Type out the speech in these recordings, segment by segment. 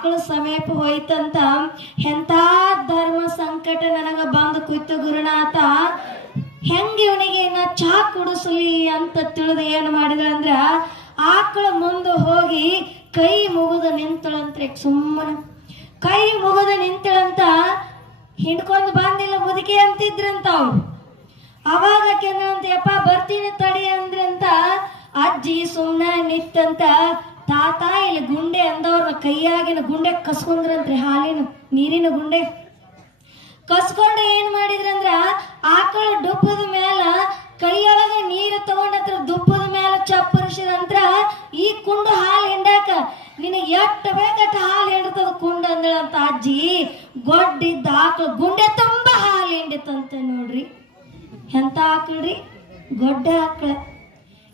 ಆಕಳು ಸಮೀಪ ಹೋಯ್ತಂತ ಎಂಥ ಧರ್ಮ ಸಂಕಟ ನನಗ ಬಂದು ಕುಯ್ತು ಗುರುನಾಥ. ಹೆಂಗೆ ಇವನಿಗೆ ನಾ ಚಾ ಕುಡಿಸಲಿ ಅಂತ ತಿಳಿದು ಏನು ಮಾಡಿದ್ರಂದ್ರ ಆಕಳು ಮುಂದೆ ಹೋಗಿ ಕೈ ಮುಗಿದು ನಿಂತಳಂತ್ರಿ. ಸುಮ್ಮನೆ ಕೈ ಮುಗಿದು ನಿಂತಳಂತ ಹಿಂಡ್ಕೊಂಡು ಬಂದಿಲ್ಲ ಮುದುಕಿ ಅಂತಿದ್ರಂತ ಅವ್ರು. ಅವಾಗ ಕೆಂದ್ರಂತ ಯಪ್ಪ ಬರ್ತೀನಿ ತಡಿ ಅಂದ್ರಂತ ಅಜ್ಜಿ ಸುಮ್ಮನೆ ನಿತ್ತಂತ ತಾತ ಇಲ್ಲಿ ಗುಂಡೆ ಅಂದವ್ರನ್ನ ಕೈಯಾಗಿನ ಗುಂಡೆ ಕಸ್ಕೊಂಡ್ರಂತ್ರಿ. ಹಾಲಿನ ನೀರಿನ ಗುಂಡೆ ಕಸ್ಕೊಂಡು ಏನ್ ಮಾಡಿದ್ರಂದ್ರ ಆಕಳ ಡುಬ್ಬದ ಮ್ಯಾಲ ಕೈಯೊಳಗೆ ನೀರು ತಗೊಂಡತ್ರ ದುಬ್ಬದ ಮ್ಯಾಲ ಚಪ್ಪರಿಸಿದಂತ್ರ ಈ ಕುಂಡು ಹಾಲು ಹಿಂಡಾಕ ನಿನಗೆ ಎಷ್ಟು ಬೇಕಟ್ಟು ಹಾಲು ಹಿಂಡತದ ಕುಂಡು ಅಂದಳಂತ ಅಜ್ಜಿ. ಗೊಡ್ಡಿದ್ದ ಆಕಳ ಗುಂಡೆ ತುಂಬಾ ಹಾಲು ಹಿಂಡಿತಂತೆ ನೋಡ್ರಿ. ಎಂತ ಆಕಳ್ರಿ? ಗೊಡ್ಡ ಆಕಳ.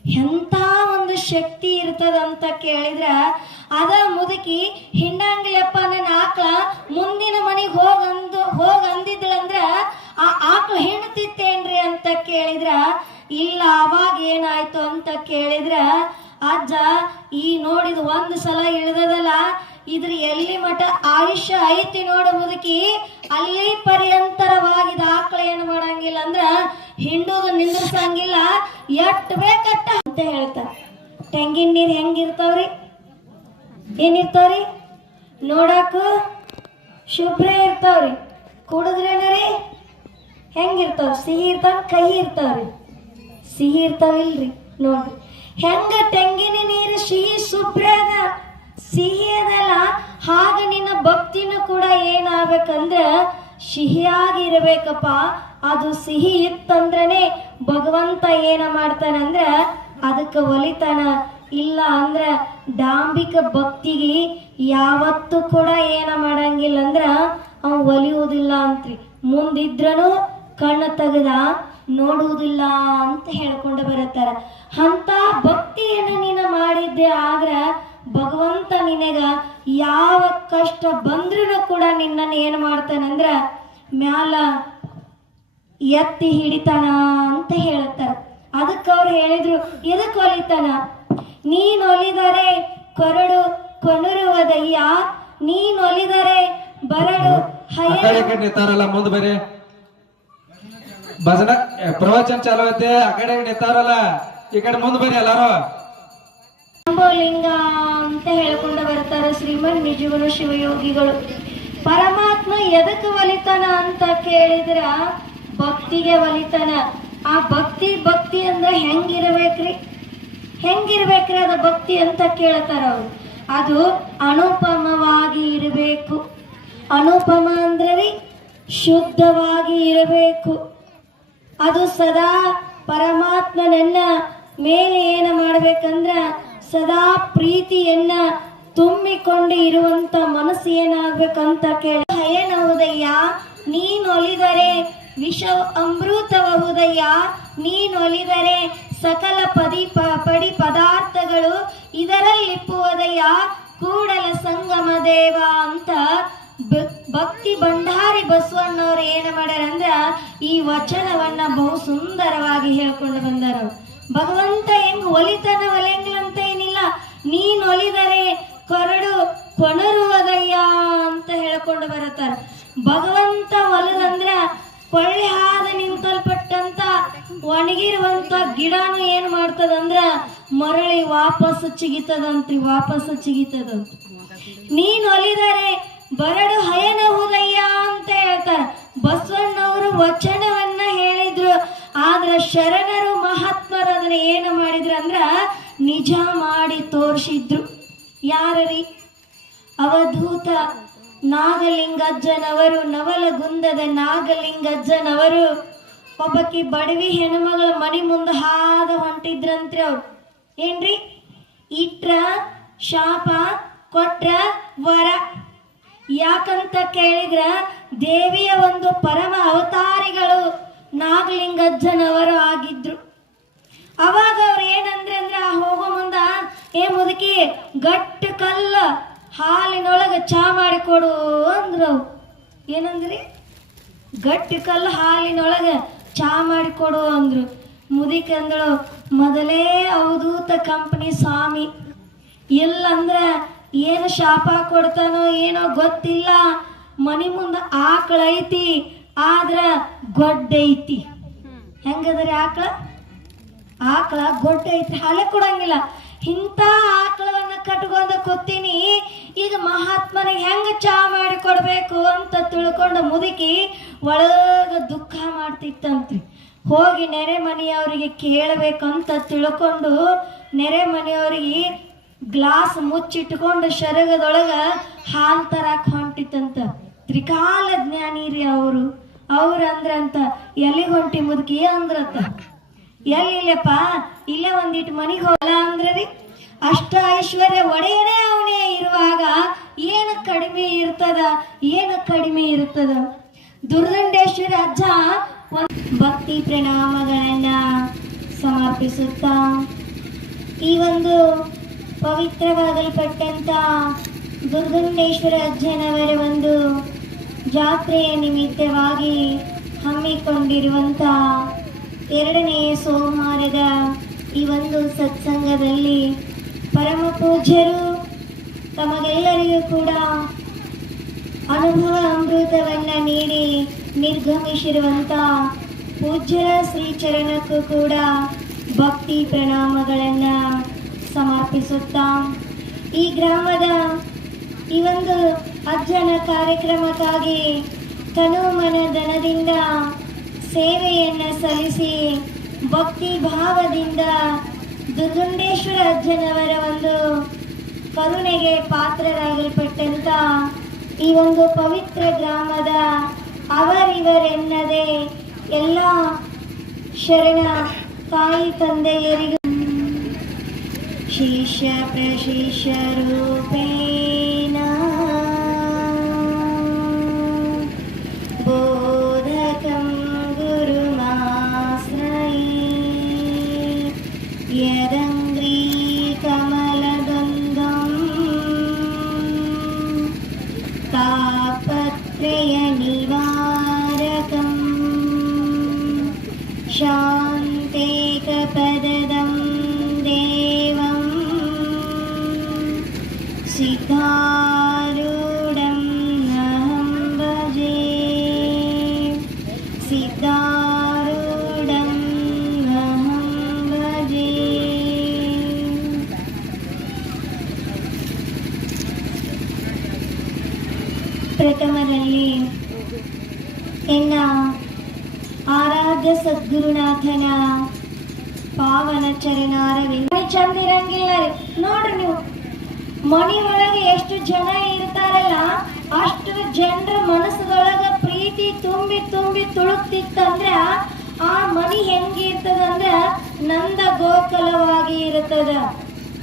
ಎಂಥ ಒಂದು ಶಕ್ತಿ ಇರ್ತದಂತ ಕೇಳಿದ್ರ ಅದ ಮುದುಕಿ ಹಿಂಡಂಗಿಲ್ಲಪ್ಪ ನನ್ನ ಆಕಳ ಮುಂದಿನ ಮನೆಗೆ ಹೋಗಂದಿದ್ಳಂದ್ರ ಆ ಆಕಳ ಹಿಂಡ್ತಿತ್ತೇನ್ರಿ ಅಂತ ಕೇಳಿದ್ರ ಇಲ್ಲ. ಅವಾಗ ಏನಾಯ್ತು ಅಂತ ಕೇಳಿದ್ರ ಅಜ್ಜ ಈ ನೋಡಿದ ಒಂದು ಸಲ ಇಳಿದದಲ್ಲ ಇದ್ರ ಎಲ್ಲಿ ಮಠ ಆಯುಷ್ಯ ಐತಿ ನೋಡ ಮುದುಕಿ, ಅಲ್ಲಿ ಪರ್ಯಂತರವಾಗಿದ ಆಕಳ ಏನು ಮಾಡಂಗಿಲ್ಲ ಅಂದ್ರ ಹಿಂಡುದು ನಿಂದ್ರಸಂಗಿಲ್ಲ, ಎಟ್ ಬೇಕಟ್ಟ ಅಂತ ಹೇಳ್ತಾರ. ತೆಂಗಿನ ನೀರು ಹೆಂಗಿರ್ತಾವ್ರಿ? ಏನಿರ್ತಾವ್ರಿ? ನೋಡಾಕು ಶುಭ್ರ ಇರ್ತಾವ್ರಿ. ಕುಡಿದ್ರೇನರಿ ಹೆಂಗಿರ್ತಾವ? ಸಿಹಿ ಇರ್ತಾವ, ಕಹಿ ಇರ್ತಾವ್ರಿ? ಸಿಹಿ ಇರ್ತಾವಿಲ್ರಿ. ನೋಡ್ರಿ ಹೆಂಗ ತೆಂಗಿನ ನೀರು ಸಿಹಿ ಶುಭ್ರ ಅದ, ಸಿಹಿ ಅದಲ್ಲ. ಹಾಗ ನಿನ್ನ ಭಕ್ತಿನೂ ಕೂಡ ಏನಾಗಬೇಕಂದ್ರ ಸಿಹಿಯಾಗಿರ್ಬೇಕಪ್ಪ. ಅದು ಸಿಹಿ ಇತ್ತಂದ್ರನೆ ಭಗವಂತ ಏನ ಮಾಡ್ತಾನಂದ್ರ ಅದಕ್ಕೆ ಒಲಿತಾನ. ಇಲ್ಲ ಅಂದ್ರ ಡಾಂಬಿಕ ಭಕ್ತಿಗೆ ಯಾವತ್ತೂ ಕೂಡ ಏನ ಮಾಡಂಗಿಲ್ಲ ಅಂದ್ರ ಅವ್ ಒಲಿಯುವುದಿಲ್ಲ ಅಂತ್ರಿ. ಮುಂದಿದ್ರನು ಕಣ್ಣು ತೆಗೆದ ನೋಡುವುದಿಲ್ಲ ಅಂತ ಹೇಳ್ಕೊಂಡು ಬರುತ್ತಾರ. ಅಂತ ಭಕ್ತಿಯನ್ನು ನೀನು ಮಾಡಿದ್ದೆ ಆದ್ರ ಭಗವಂತ ನಿನಗ ಯಾವ ಕಷ್ಟ ಬಂದ್ರೂ ಕೂಡ ನಿನ್ನನ್ನು ಏನು ಮಾಡ್ತಾನಂದ್ರ ಮ್ಯಾಲ ಎತ್ತಿ ಹಿಡಿತಾನ ಅಂತ ಹೇಳ್ತಾರ. ಅದಕ್ಕೆ ಅವ್ರು ಹೇಳಿದ್ರು ಎದಕ್ಕೆ ಒಲಿತಾನ? ನೀನ್ ಒಲಿದರೆ ಕೊರಡು ಕೊನುರುವುದಯ್ಯ, ನೀನ್ ಒಲಿದರೆ ಬರಡು ನಿಂತಾರಲ್ಲ ಮುಂದೆ ಬರೀ ಭಜನ ಪ್ರವಚನ ಚಾಲು ಐತೆ. ಆ ಕಡೆ ನಿಂತಾರಲ್ಲ ಈ ಕಡೆ ಮುಂದೆ ಬರೀ ಎಲ್ಲಾರು. ಲಿಂಗ ಅಂತ ಹೇಳ್ಕೊಂಡು ಬರ್ತಾರೆ ಶ್ರೀಮನ್ ನಿಜಗುಣ ಶಿವಯೋಗಿಗಳು. ಪರಮಾತ್ಮ ಎದಕ್ಕೆ ಒಲಿತಾನ ಅಂತ ಕೇಳಿದ್ರ ಭಕ್ತಿಗೆ ಒಲಿತಾನ. ಆ ಭಕ್ತಿ ಅಂದ್ರೆ ಹೆಂಗಿರ್ಬೇಕ್ರಿ? ಅದು ಭಕ್ತಿ ಅಂತ ಕೇಳ್ತಾರ ಅವ್ರು. ಅದು ಅನುಪಮವಾಗಿ ಇರಬೇಕು. ಅನುಪಮ ಅಂದ್ರೆ ಶುದ್ಧವಾಗಿ ಇರಬೇಕು. ಅದು ಸದಾ ಪರಮಾತ್ಮನನ್ನ ಮೇಲೆ ಏನು ಮಾಡ್ಬೇಕಂದ್ರ ಸದಾ ಪ್ರೀತಿಯನ್ನ ತುಂಬಿಕೊಂಡು ಇರುವಂತ ಮನಸ್ಸು ಏನಾಗ್ಬೇಕಂತ ಕೇಳ. ಹಯನವುದಯ್ಯ ನೀನೊಲಿದರೆ ವಿಷ ಅಮೃತಬಹುದಯ್ಯ, ನೀನೊಲಿದರೆ ಸಕಲ ಪಡಿ ಪದಾರ್ಥಗಳು ಇದರಲ್ಲಿಪ್ಪುವುದಯ್ಯ ಕೂಡಲ ಸಂಗಮ ದೇವ ಅಂತ ಭಕ್ತಿ ಭಂಡಾರಿ ಬಸವಣ್ಣವ್ರು ಏನು ಮಾಡ್ಯಾರಂದ್ರ ಈ ವಚನವನ್ನ ಬಹು ಸುಂದರವಾಗಿ ಹೇಳ್ಕೊಂಡು ಬಂದಾರ. ಭಗವಂತ ಹೆಂಗ್ ಒಲಿತನ ಒಲೆಂಗಿಲ್ಲ ಅಂತ ಏನಿಲ್ಲ. ನೀನ್ ಒಲಿದರೆ ಕೊರಡು ಕೊಣರುವುದಯ್ಯ ಅಂತ ಹೇಳ್ಕೊಂಡು ಬರುತ್ತಾರ. ಭಗವಂತ ಒಲದಂದ್ರ ಕೊಳ್ಳೆ ಹಾದ ನಿಂತಲ್ಪಟ್ಟಂತ ಒಣಗಿರುವಂತ ಗಿಡನು ಏನ್ ಮಾಡ್ತದಂದ್ರ ಮರಳಿ ವಾಪಸ್ ಚಿಗಿತದಂತ್ರಿ, ವಾಪಸ್ ಚಿಗಿತದಂತ. ನೀನ್ ಒಲಿದರೆ ಬರಡು ಹಯನವುದಯ್ಯ ಅಂತ ಹೇಳ್ತಾರ. ಬಸವಣ್ಣವರು ವಚನವನ್ನ ಹೇಳಿದ್ರು. ಆದ್ರ ಶರಣರು ಮಹಾತ್ಮರು ಅದನ್ನ ಏನು ಮಾಡಿದ್ರು ಅಂದ್ರ ನಿಜ ಮಾಡಿ ತೋರಿಸಿದ್ರು. ಯಾರೀ? ಅವಧೂತ ನಾಗಲಿಂಗಜ್ಜನವರು, ನವಲಗುಂದದ ನಾಗಲಿಂಗಜ್ಜನವರು ಒಬ್ಬಕಿ ಬಡವಿ ಹೆಣ್ಮಗಳ ಮನೆ ಮುಂದೆ ಹಾದ ಹೊಂಟಿದ್ರಂತ್ರಿ. ಅವ್ರು ಏನ್ರಿ? ಇಟ್ರ ಶಾಪ ಕೊಟ್ರ ವರ. ಯಾಕಂತ ಕೇಳಿದ್ರ ದೇವಿಯ ಒಂದು ಪರಮ ಅವತಾರಿಗಳು ನಾಗಲಿಂಗಜ್ಜನವರು ಆಗಿದ್ರು. ಅವಾಗ ಅವ್ರು ಏನಂದ್ರೆ ಹೋಗೋ ಮುಂದ ಮುದುಕಿ ಗಟ್ಟ ಕಲ್ಲ ಹಾಲಿನೊಳಗೆ ಚಾ ಮಾಡಿಕೊಡು ಅಂದ್ರು. ಏನಂದ್ರಿ? ಗಟ್ಟಿ ಕಲ್ಲು ಹಾಲಿನೊಳಗೆ ಚಾ ಮಾಡಿಕೊಡು ಅಂದ್ರು. ಮುದುಕಿ ಅಂದಳು ಮೊದಲೇ ಅವಧೂತ ಕಂಪನಿ ಸ್ವಾಮಿ, ಇಲ್ಲಂದ್ರ ಏನು ಶಾಪ ಕೊಡ್ತಾನೋ ಏನೋ ಗೊತ್ತಿಲ್ಲ. ಮನಿ ಮುಂದೆ ಆಕಳ ಐತಿ, ಆದ್ರ ಗೊಡ್ಡ ಐತಿ. ಹೆಂಗದ್ರಿ ಆಕಳ ಗೊಡ್ಡ ಐತಿ, ಹಾಲೆ ಕೊಡಂಗಿಲ್ಲ. ಇಂಥ ಆಕಳವನ್ನ ಕಟ್ಕೊಂಡ ಕೂತೀನಿ. ಈಗ ಮಹಾತ್ಮನಿಗೆ ಹೆಂಗ ಚಾ ಮಾಡಿ ಕೊಡ್ಬೇಕು ಅಂತ ತಿಳ್ಕೊಂಡು ಮುದುಕಿ ಒಳಗ ದುಃಖ ಮಾಡ್ತಿತ್ತಂತ್ರಿ. ಹೋಗಿ ನೆರೆ ಮನೆಯವರಿಗೆ ಕೇಳಬೇಕಂತ ತಿಳ್ಕೊಂಡು ನೆರೆ ಮನೆಯವರಿಗೆ ಗ್ಲಾಸ್ ಮುಚ್ಚಿಟ್ಕೊಂಡು ಶರಗದೊಳಗ ಹಾಲು ತರಾಕ್ ಹೊಂಟಿತ್ತಂತ. ತ್ರಿಕಾಲ ಜ್ಞಾನಿ ರೀ ಅವ್ರು ಅಂದ್ರಂತ. ಎಲ್ಲಿಗೆ ಹೊಂಟಿ ಮುದುಕಿ ಅಂದ್ರತ್ತ. ಎಲ್ಲಿಲ್ಲಪ್ಪ, ಇಲ್ಲೇ ಒಂದಿಟ್ಟು ಮನೆಗೆ ಹೋಗಲ್ಲ ಅಂದ್ರಿ. ಅಷ್ಟ ಐಶ್ವರ್ಯ ಒಡೆಯನೇ ಅವನೇ ಇರುವಾಗ ಏನು ಕಡಿಮೆ ಇರ್ತದ. ದುರ್ದಂಡೇಶ್ವರಿ ಅಜ್ಜ ಭಕ್ತಿ ಪ್ರಣಾಮಗಳನ್ನ ಸಮರ್ಪಿಸುತ್ತಾ ಈ ಒಂದು ಪವಿತ್ರವಾಗಲ್ಪಟ್ಟಂತ ದುರ್ಗಂಡೇಶ್ವರ ಅಜ್ಜನವರ ಒಂದು ಜಾತ್ರೆಯ ನಿಮಿತ್ತವಾಗಿ ಹಮ್ಮಿಕೊಂಡಿರುವಂಥ 2ನೇ ಸೋಮವಾರದ ಈ ಒಂದು ಸತ್ಸಂಗದಲ್ಲಿ ಪರಮ ಪೂಜ್ಯರು ತಮಗೆಲ್ಲರಿಗೂ ಕೂಡ ಅನುಭವ ಅಮೃತವನ್ನ ನೀಡಿ ನಿರ್ಗಮಿಸಿರುವಂಥ ಪೂಜ್ಯರ ಶ್ರೀಚರಣಕ್ಕೂ ಕೂಡ ಭಕ್ತಿ ಪ್ರಣಾಮಗಳನ್ನು ಸಮರ್ಪಿಸುತ್ತಾ ಈ ಗ್ರಾಮದ ಈ ಒಂದು ಅಜ್ಜನ ಕಾರ್ಯಕ್ರಮಕ್ಕಾಗಿ ತನು ಮನ ಧನದಿಂದ ಸೇವೆಯನ್ನು ಸಲ್ಲಿಸಿ ಭಕ್ತಿ ಭಾವದಿಂದ ದುರ್ಗುಂಡೇಶ್ವರ ಅಜ್ಜನವರ ಒಂದು ಕರುಣೆಗೆ ಪಾತ್ರರಾಗಲ್ಪಟ್ಟಂತ ಈ ಒಂದು ಪವಿತ್ರ ಗ್ರಾಮದ ಅವರಿವರೆನ್ನದೆ ಎಲ್ಲ ಶರಣ ತಾಯಿ ತಂದೆಯರಿಗೂ ಶಿಷ್ಯ ಪ್ರಶಿಷ್ಯ ರೂಪೇಣ ಬೋಧಕಂ ಗುರುಮಾಶ್ರಯೇ ಯದಂಗ್ರೀ ಕಮಲಗಂಧಂ ತಾಪತ್ರಯ ನಿವಾರಕಂ ಶಾಂತೇಕಪದದಂ ದೇವಂ ಸಿದ್ಧಾರೂಢಂ ಅಹಂ ಭಜೆ ಸಿದ್ಧಾರೂಢಂ ಅಹಂ ಭಜೆ. ಪ್ರಥಮದಲ್ಲಿ ಎನ್ನ ಆರಾಧ್ಯ ಸದ್ಗುರುನಾಥನ ಪಾವನ ಚರಣಾರವಿಂದ ಚಂದ ಇರಂಗಿಲ್ಲ ರೀ. ನೋಡ್ರಿ ನೀವು ಮನಿ ಒಳಗೆ ಎಷ್ಟು ಜನ ಇರ್ತಾರಲ್ಲ ಅಷ್ಟು ಜನರ ಮನಸ್ಸದೊಳಗ ಪ್ರೀತಿ ತುಂಬಿ ತುಂಬಿ ತುಳುಕ್ತಿತ್ತಂದ್ರ ಆ ಮನಿ ಹೆಂಗಿರ್ತದಂದ್ರ ನಂದ ಗೋಕುಲವಾಗಿ ಇರ್ತದ.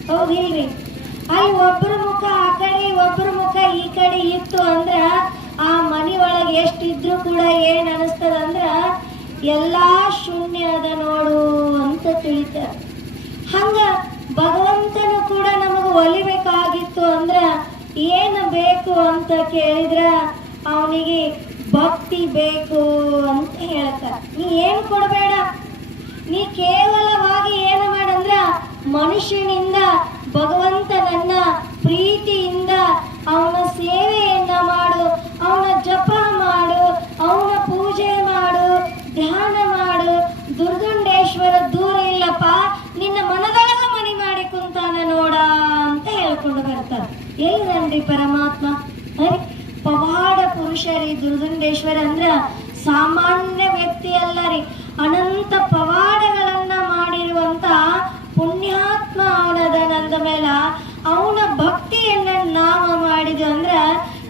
ಹೌದಿಲ್ರಿ? ಅಲ್ಲಿ ಒಬ್ಬರ ಮುಖ ಆ ಕಡೆ ಒಬ್ಬರ ಮುಖ ಈ ಕಡೆ ಇತ್ತು ಅಂದ್ರ ಆ ಮನಿ ಒಳಗೆ ಎಷ್ಟಿದ್ರು ಕೂಡ ಏನ್ ಅನಿಸ್ತದಂದ್ರ ಎಲ್ಲಾ ಶೂನ್ಯ ಅದ ನೋಡು ಅಂತ ತಿಳಿತಾರ. ಹಂಗ ಭಗವಂತನು ಕೂಡ ನಮಗ ಒಲಿಬೇಕಾಗಿತ್ತು ಅಂದ್ರ ಏನು ಬೇಕು ಅಂತ ಕೇಳಿದ್ರ ಅವನಿಗೆ ಭಕ್ತಿ ಬೇಕು ಅಂತ ಹೇಳ್ತಾರ. ನೀ ಏನು ಕೊಡಬೇಡ, ನೀ ಕೇವಲವಾಗಿ ಏನು ಮಾಡಂದ್ರ ಮನುಷ್ಯನಿಂದ ಭಗವಂತನನ್ನ ಪ್ರೀತಿಯಿಂದ ಅವನ ಸೇವೆಯನ್ನ ಮಾಡು, ಅವನ ಜಪ ಮಾಡು, ಅವನ ಪೂಜೆ ಮಾಡು, ಧ್ಯಾನ ಮಾಡು. ದುರ್ಗುಂಡೇಶ್ವರ ದೂರ ಇಲ್ಲಪ್ಪ, ನಿನ್ನ ಮನದೊಳಗ ಮನಿ ಮಾಡಿ ಕುಂತಾನ ನೋಡ ಅಂತ ಹೇಳ್ಕೊಂಡು ಬರ್ತಾರ. ಎಲ್ಲಿದನ್ರಿ ಪರಮಾತ್ಮ? ಪವಾಡ ಪುರುಷ ರೀ ದುರ್ಗುಂಡೇಶ್ವರ ಅಂದ್ರ ಸಾಮಾನ್ಯ ವ್ಯಕ್ತಿ ಅಲ್ಲ ರೀ. ಅನಂತ ಪವಾಡಗಳನ್ನ ಮಾಡಿರುವಂತ ಪುಣ್ಯಾತ್ಮ ಅವನದನಂದ ಮೇಲ ಅವನ ಭಕ್ತಿಯನ್ನ ನಾವು ಮಾಡಿದ್ವಿ ಅಂದ್ರ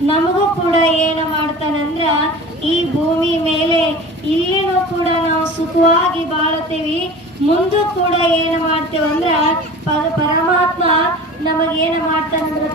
ನಮಗೂ ಕೂಡ ಏನು ಮಾಡ್ತಾನಂದ್ರ ಈ ಭೂಮಿ ಮೇಲೆ ಇಲ್ಲಿನೂ ಕೂಡ ನಾವು ಸುಖವಾಗಿ ಬಾಳುತ್ತೇವಿ. ಮುಂದೂ ಕೂಡ ಏನು ಮಾಡ್ತೇವಂದ್ರ ಪರಮಾತ್ಮ ನಮಗೇನು ಮಾಡ್ತಾನಂದ್ರ